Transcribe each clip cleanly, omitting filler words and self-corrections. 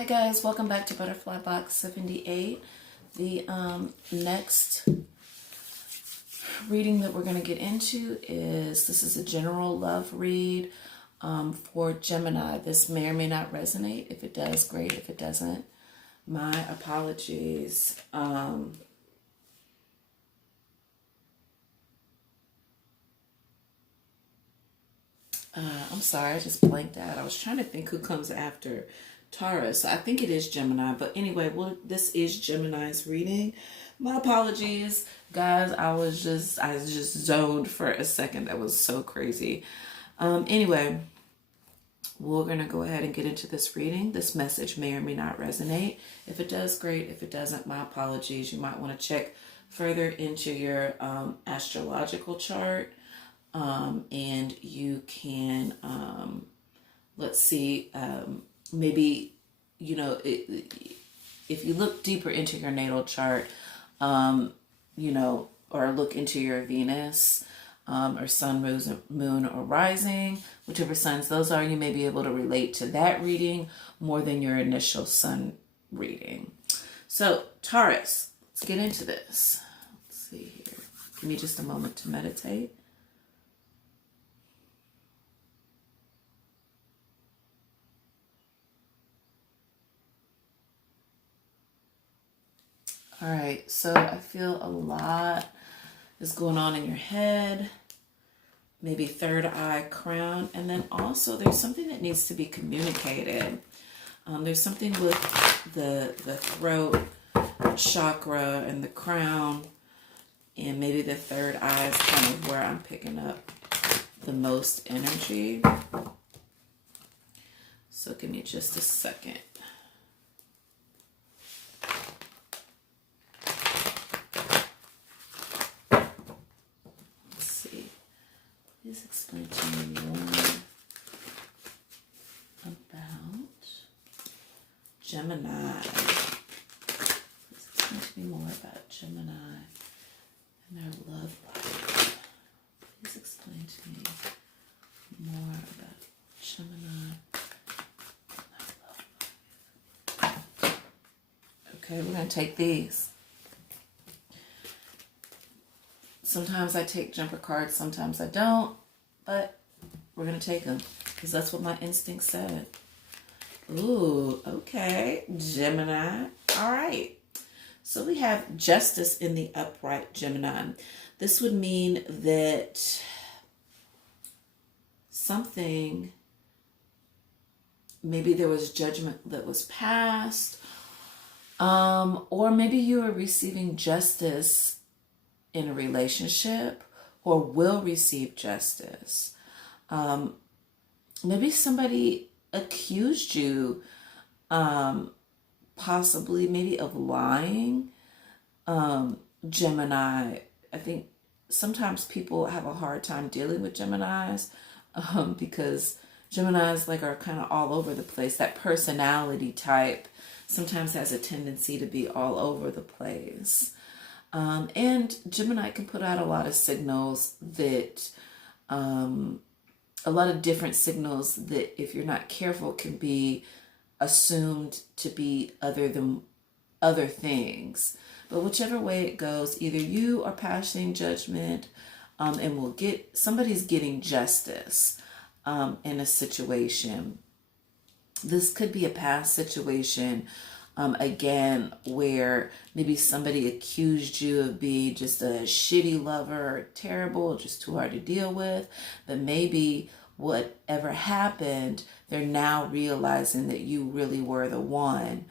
Hi guys, welcome back to Butterfly Box 78. The next reading that we're going to get into this is a general love read for Gemini. This may or may not resonate. If it does, great. If it doesn't, my apologies. I'm sorry, I just blanked out. I was trying to think who comes after Taurus. I think it is Gemini, but anyway, well, this is Gemini's reading. My apologies, guys. I was just zoned for a second. That was so crazy. Anyway, we're gonna go ahead and get into this reading. This message may or may not resonate. If it does, great. If it doesn't, my apologies. You might want to check further into your astrological chart, and you can let's see. Maybe, you know, if you look deeper into your natal chart, you know, or look into your Venus, or sun, moon, or rising, whichever signs those are, you may be able to relate to that reading more than your initial sun reading. So, Taurus, let's get into this. Let's see here. Give me just a moment to meditate. All right, so I feel a lot is going on in your head, maybe third eye, crown, and then also there's something that needs to be communicated. There's something with the throat chakra and the crown, and maybe the third eye is kind of where I'm picking up the most energy. So give me just a second. Please explain to me more about Gemini. Please explain to me more about Gemini and their love life. Please explain to me more about Gemini and their love life. Okay, we're going to take these. Sometimes I take jumper cards, sometimes I don't, but we're going to take them because that's what my instinct said. Ooh, okay, Gemini. All right. So we have justice in the upright Gemini. This would mean that something, maybe there was judgment that was passed, or maybe you are receiving justice in a relationship or will receive justice. Maybe somebody accused you, possibly maybe of lying. Gemini, I think sometimes people have a hard time dealing with Geminis, because Geminis are kind of all over the place. That personality type sometimes has a tendency to be all over the place. And Gemini can put out a lot of signals that, a lot of different signals that if you're not careful can be assumed to be other things. But whichever way it goes, either you are passing judgment, and somebody's getting justice, in a situation. This could be a past situation, again, where maybe somebody accused you of being just a shitty lover, terrible, just too hard to deal with. But maybe whatever happened, they're now realizing that you really were the one.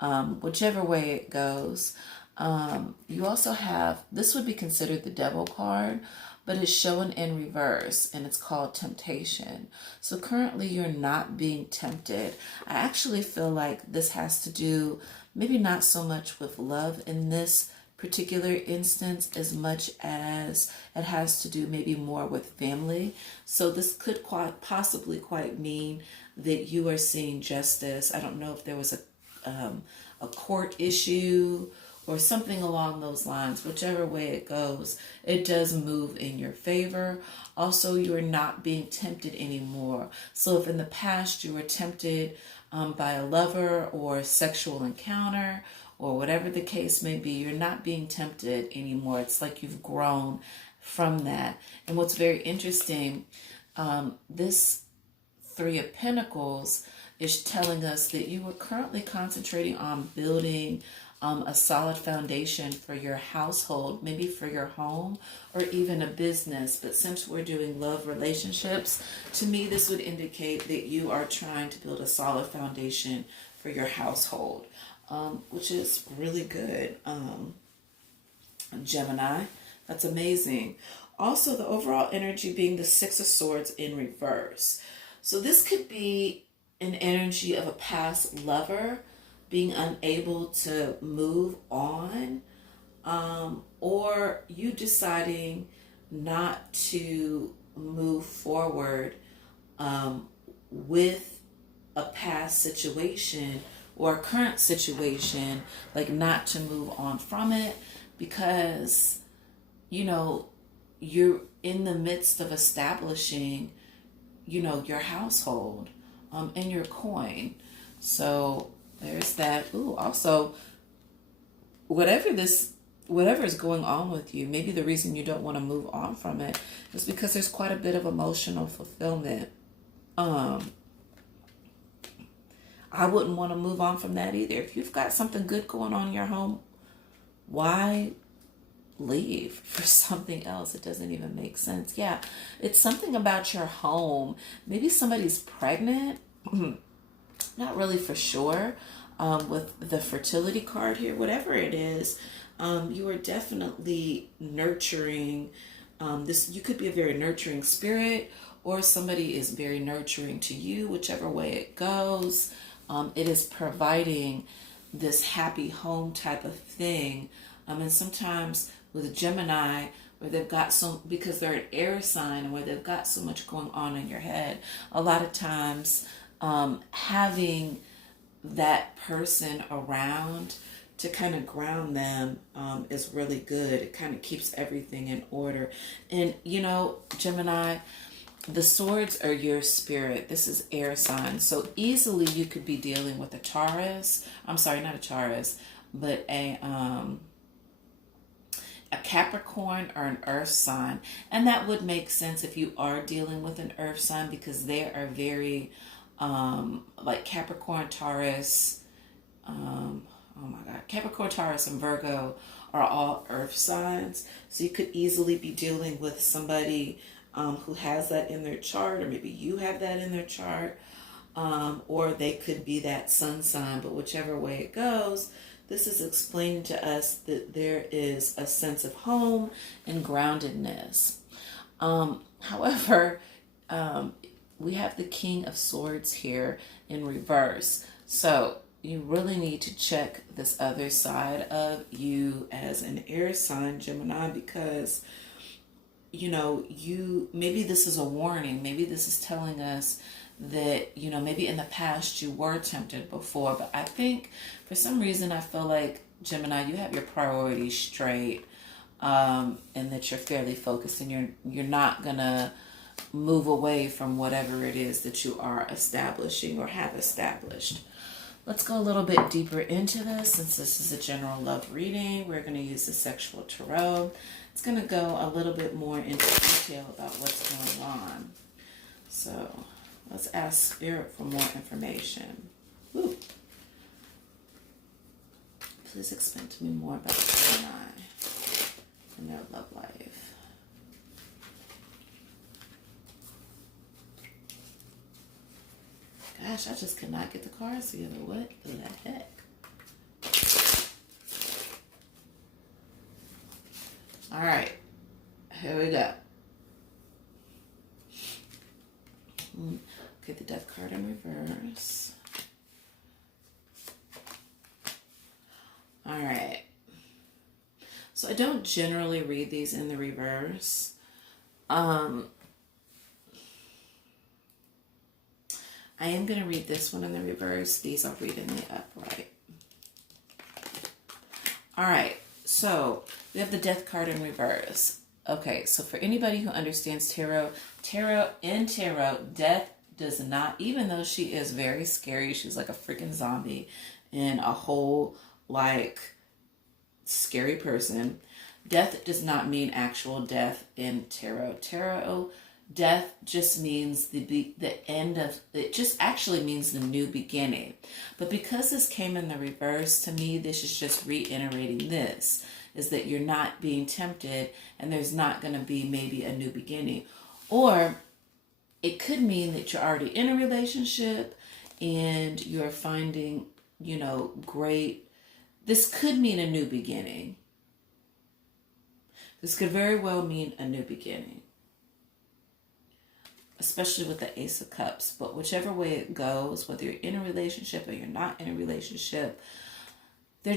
Whichever way it goes. You also have, this would be considered the devil card, but it's shown in reverse, and it's called temptation. So currently you're not being tempted. I actually feel like this has to do maybe not so much with love in this particular instance as much as it has to do maybe more with family. So this could possibly mean that you are seeing justice. I don't know if there was a court issue or something along those lines. Whichever way it goes, it does move in your favor. Also, you are not being tempted anymore. So if in the past you were tempted by a lover or sexual encounter or whatever the case may be. You're not being tempted anymore. It's like you've grown from that. And what's very interesting, this Three of Pentacles is telling us that you are currently concentrating on building a solid foundation for your household, maybe for your home or even a business. But since we're doing love relationships, to me, this would indicate that you are trying to build a solid foundation for your household, which is really good. Gemini, that's amazing. Also, the overall energy being the Six of Swords in reverse. So this could be an energy of a past lover being unable to move on, or you deciding not to move forward with a past situation or a current situation, like not to move on from it because, you know, you're in the midst of establishing, you know, your household and your coin. So there's that. Ooh, also, whatever is going on with you, maybe the reason you don't want to move on from it is because there's quite a bit of emotional fulfillment. I wouldn't want to move on from that either. If you've got something good going on in your home, why leave for something else? It doesn't even make sense. Yeah, it's something about your home. Maybe somebody's pregnant. Not really for sure. With the fertility card here, whatever it is, you are definitely nurturing. This, you could be a very nurturing spirit, or somebody is very nurturing to you, whichever way it goes. It is providing this happy home type of thing. And sometimes with Gemini, where they've got so, because they're an air sign, where they've got so much going on in your head, a lot of times having that person around to kind of ground them is really good. It kind of keeps everything in order. And, you know, Gemini, the swords are your spirit. This is air sign. So easily you could be dealing with a Taurus. I'm sorry, not a Taurus, but a Capricorn or an earth sign. And that would make sense if you are dealing with an earth sign, because they are very like Capricorn, Taurus, oh my God, Capricorn, Taurus, and Virgo are all earth signs. So you could easily be dealing with somebody who has that in their chart, or maybe you have that in their chart, or they could be that sun sign. But whichever way it goes, this is explaining to us that there is a sense of home and groundedness. However, we have the King of Swords here in reverse. So you really need to check this other side of you as an air sign, Gemini, because, you know, maybe this is a warning. Maybe this is telling us that, you know, maybe in the past you were tempted before, but I think for some reason I feel like, Gemini, you have your priorities straight, and that you're fairly focused, and you're not gonna move away from whatever it is that you are establishing or have established. Let's go a little bit deeper into this. Since this is a general love reading, we're going to use the sexual tarot. It's going to go a little bit more into detail about what's going on. So let's ask Spirit for more information. Woo. Please explain to me more about Gemini and their love life. Gosh, I just could not get the cards together. What the heck? All right, here we go. Okay, the Death card in reverse. All right. So I don't generally read these in the reverse. I am going to read this one in the reverse. These I'll read in the upright. All right, so we have the Death card in reverse. Okay, so for anybody who understands tarot, death does not, even though she is very scary, she's like a freaking zombie and a whole like scary person. Death does not mean actual death in tarot. Tarot, death just means the end of, it just actually means the new beginning. But because this came in the reverse, to me, this is just reiterating this, is that you're not being tempted and there's not going to be maybe a new beginning. Or it could mean that you're already in a relationship and you're finding, great. This could mean a new beginning. This could very well mean a new beginning, especially with the Ace of Cups. But whichever way it goes, whether you're in a relationship or you're not in a relationship, there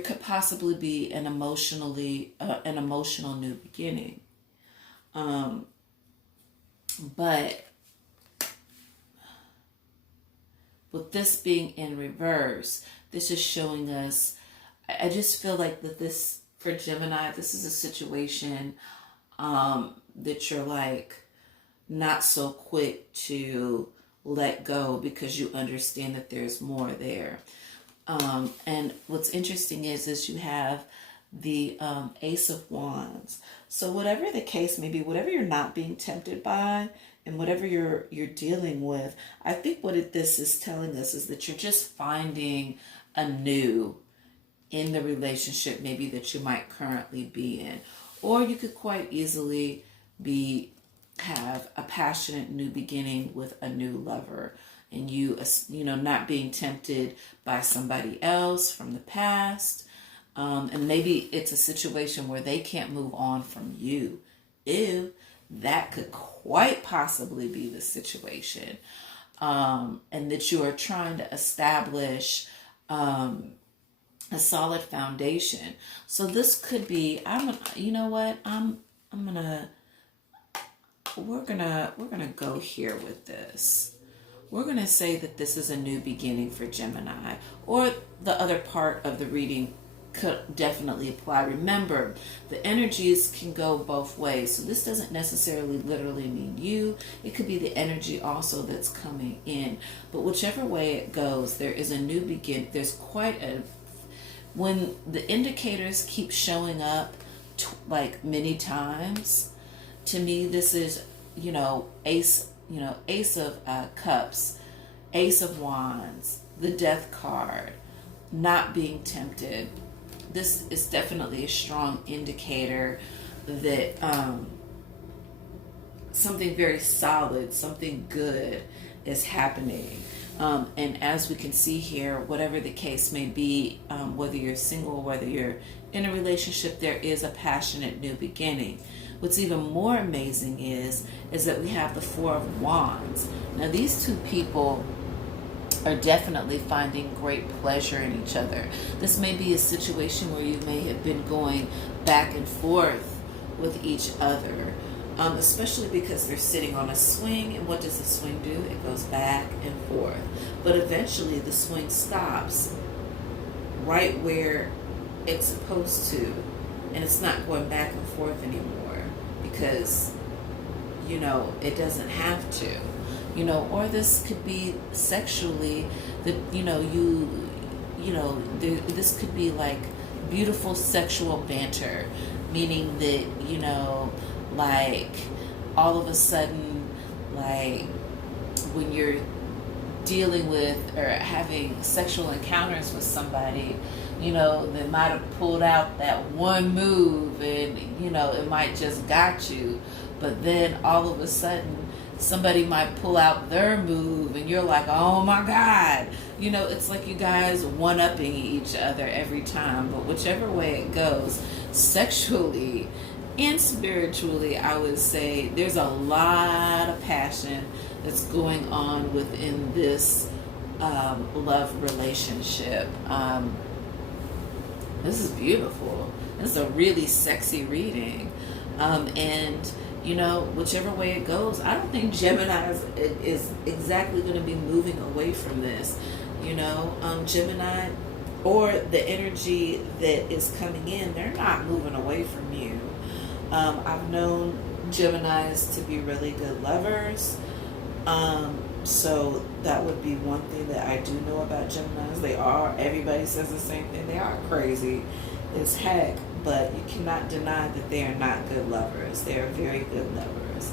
could possibly be an emotional new beginning. But with this being in reverse, this is showing us, I just feel like that this, for Gemini, this is a situation that you're like not so quick to let go because you understand that there's more there. And what's interesting is you have the Ace of Wands. So whatever the case may be, whatever you're not being tempted by and whatever you're dealing with, I think what this is telling us is that you're just finding anew in the relationship maybe that you might currently be in. Or you could quite easily have a passionate new beginning with a new lover, and you not being tempted by somebody else from the past. And maybe it's a situation where they can't move on from you. Ew, that could quite possibly be the situation. And that you are trying to establish a solid foundation. So this could be, we're gonna go here with this. We're gonna say that this is a new beginning for Gemini, or the other part of the reading could definitely apply. Remember, the energies can go both ways. So this doesn't necessarily literally mean you. It could be the energy also that's coming in. But whichever way it goes, there is a new begin. There's when the indicators keep showing up like many times, to me this is, Ace of Cups, Ace of Wands, the Death card, not being tempted. This is definitely a strong indicator that something very solid, something good is happening. And as we can see here, whatever the case may be, whether you're single, whether you're in a relationship, there is a passionate new beginning. What's even more amazing is that we have the Four of Wands. Now, these two people are definitely finding great pleasure in each other. This may be a situation where you may have been going back and forth with each other, especially because they're sitting on a swing. And what does the swing do? It goes back and forth. But eventually the swing stops right where it's supposed to, and it's not going back and forth anymore because, it doesn't have to. Or this could be sexually, that, this could be like beautiful sexual banter, meaning that, like all of a sudden, like when you're dealing with or having sexual encounters with somebody, they might have pulled out that one move and, it might just got you. But then all of a sudden, somebody might pull out their move and you're like, oh my God. It's like you guys one-upping each other every time. But whichever way it goes, sexually and spiritually, I would say there's a lot of passion that's going on within this love relationship. This is beautiful. This is a really sexy reading. And whichever way it goes, I don't think Gemini is exactly going to be moving away from this. Gemini, or the energy that is coming in, they're not moving away from you. I've known Geminis to be really good lovers. So that would be one thing that I do know about Geminis. Everybody says the same thing. They are crazy as heck, but you cannot deny that they are not good lovers. They are very good lovers.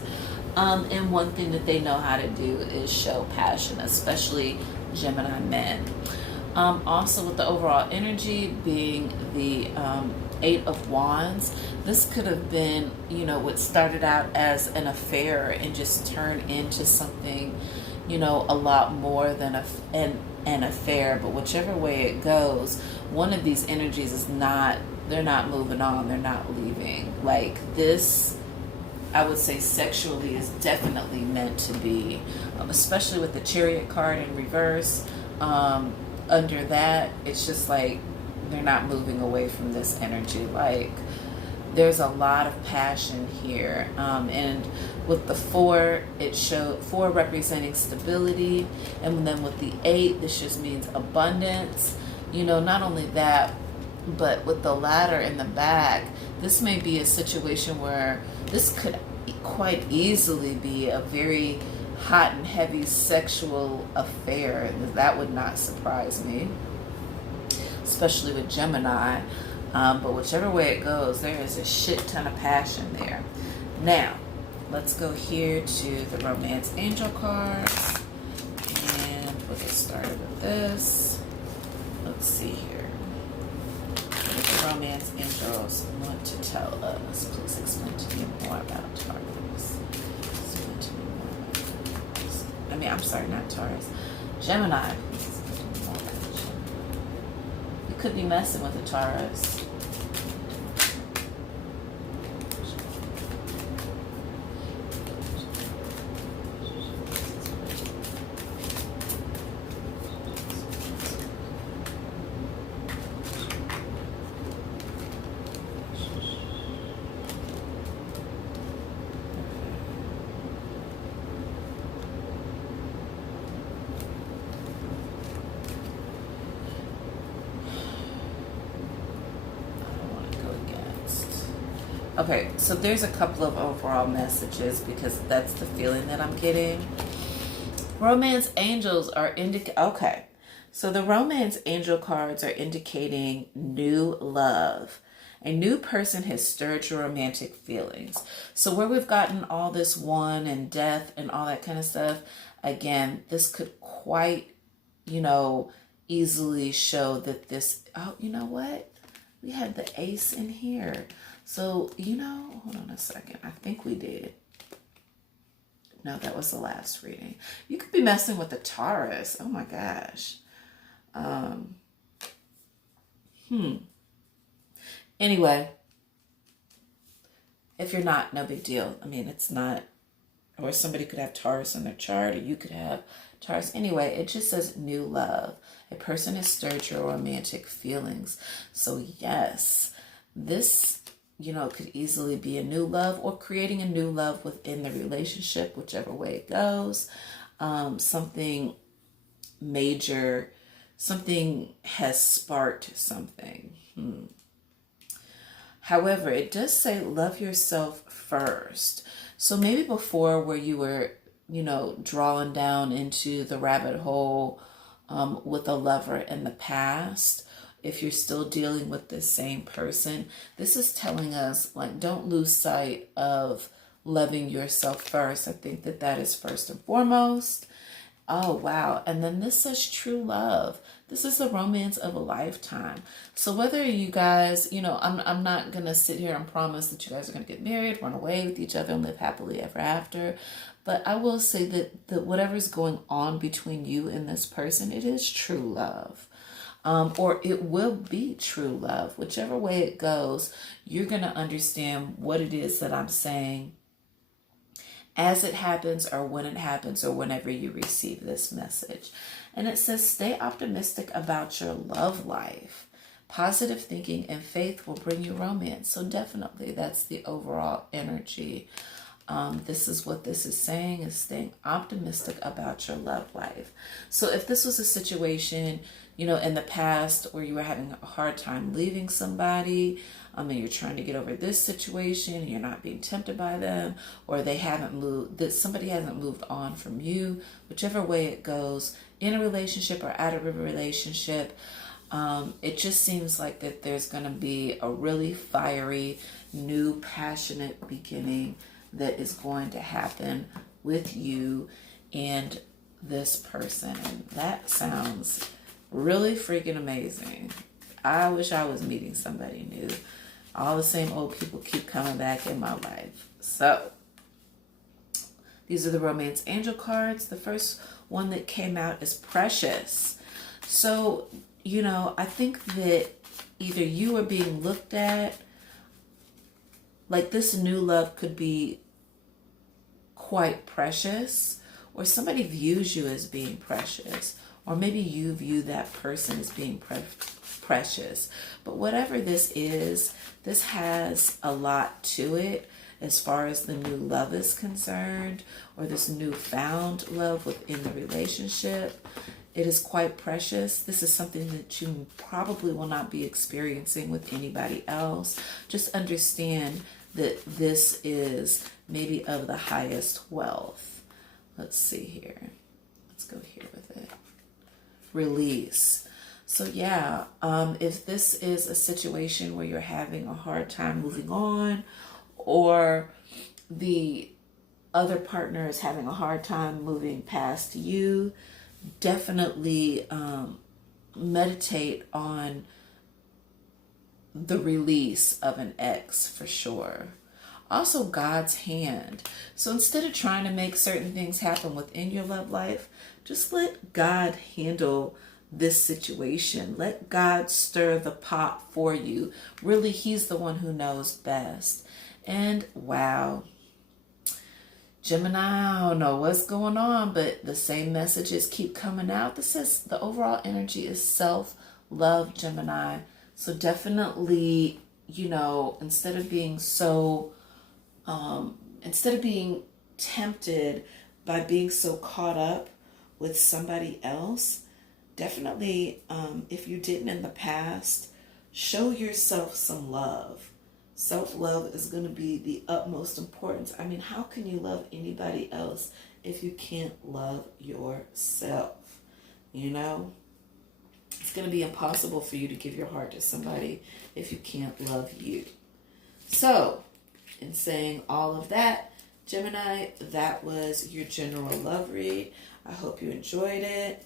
And one thing that they know how to do is show passion, especially Gemini men. Also, with the overall energy being the Eight of Wands, this could have been, what started out as an affair and just turned into something, a lot more than an affair. But whichever way it goes, one of these energies they're not moving on, they're not leaving. Like this, I would say sexually is definitely meant to be, especially with the Chariot card in reverse. Under that, it's just like they're not moving away from this energy. Like there's a lot of passion here. And with the 4, it showed 4 representing stability. And then with the 8, this just means abundance. Not only that, but with the ladder in the back, this may be a situation where this could quite easily be a very hot and heavy sexual affair. That would not surprise me, especially with Gemini. But whichever way it goes, there is a shit ton of passion there. Now, let's go here to the Romance Angel cards, and we'll get started with this. Let's see here. What do the Romance Angels want to tell us? Please explain to me more about Taurus. Explain to me more about Taurus. I'm sorry, not Taurus. Gemini. Please explain to me more about Gemini. You could be messing with a Taurus. Okay, so there's a couple of overall messages because that's the feeling that I'm getting. Romance angels are okay. So the romance angel cards are indicating new love. A new person has stirred your romantic feelings. So where we've gotten all this one and death and all that kind of stuff, again, this could quite, easily show that this, oh, you know what? We had the ace in here. So, hold on a second. I think we did. No, that was the last reading. You could be messing with the Taurus. Oh my gosh. Anyway, if you're not, no big deal. It's not, or somebody could have Taurus in their chart, or you could have Taurus. Anyway, it just says new love. A person has stirred your romantic feelings. So yes, this, could easily be a new love or creating a new love within the relationship, whichever way it goes. Something major, something has sparked something. However, it does say love yourself first. So maybe before where you were, drawing down into the rabbit hole with a lover in the past, if you're still dealing with the same person, this is telling us, like, don't lose sight of loving yourself first. I think that is first and foremost. Oh, wow. And then this says true love. This is the romance of a lifetime. So whether you guys, I'm not going to sit here and promise that you guys are going to get married, run away with each other, and live happily ever after. But I will say that whatever's going on between you and this person, it is true love. Or it will be true love. Whichever way it goes, you're going to understand what it is that I'm saying as it happens, or when it happens, or whenever you receive this message. And it says, stay optimistic about your love life. Positive thinking and faith will bring you romance. So definitely that's the overall energy. This is what this is saying, is staying optimistic about your love life. So if this was a situation, in the past where you were having a hard time leaving somebody, and you're trying to get over this situation, and you're not being tempted by them, or they haven't moved, that somebody hasn't moved on from you, whichever way it goes, in a relationship or out of a relationship, it just seems like that there's going to be a really fiery, new, passionate beginning that is going to happen with you and this person. And that sounds really freaking amazing. I wish I was meeting somebody new. All the same old people keep coming back in my life. So these are the romance angel cards. The first one that came out is Precious. So, I think that either you are being looked at, like this new love could be quite precious, or somebody views you as being precious, or maybe you view that person as being precious. But whatever this is, this has a lot to it as far as the new love is concerned, or this newfound love within the relationship. It is quite precious. This is something that you probably will not be experiencing with anybody else. Just understand that this is maybe of the highest wealth. Let's see here. Let's go here with it. Release. So yeah, if this is a situation where you're having a hard time moving on, or the other partner is having a hard time moving past you, definitely meditate on the release of an ex for sure. Also, God's hand. So instead of trying to make certain things happen within your love life, just let God handle this situation. Let God stir the pot for you. Really, He's the one who knows best. And wow, Gemini, I don't know what's going on, but the same messages keep coming out. This says the overall energy is self-love, Gemini. So definitely, instead of being tempted by being so caught up with somebody else, definitely, if you didn't in the past, show yourself some love. Self-love is going to be the utmost importance. I mean, how can you love anybody else if you can't love yourself? It's going to be impossible for you to give your heart to somebody if you can't love you. So, in saying all of that, Gemini, that was your general love read. I hope you enjoyed it.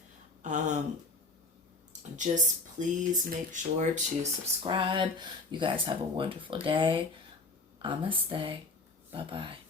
Just please make sure to subscribe. You guys have a wonderful day. Namaste. Bye-bye.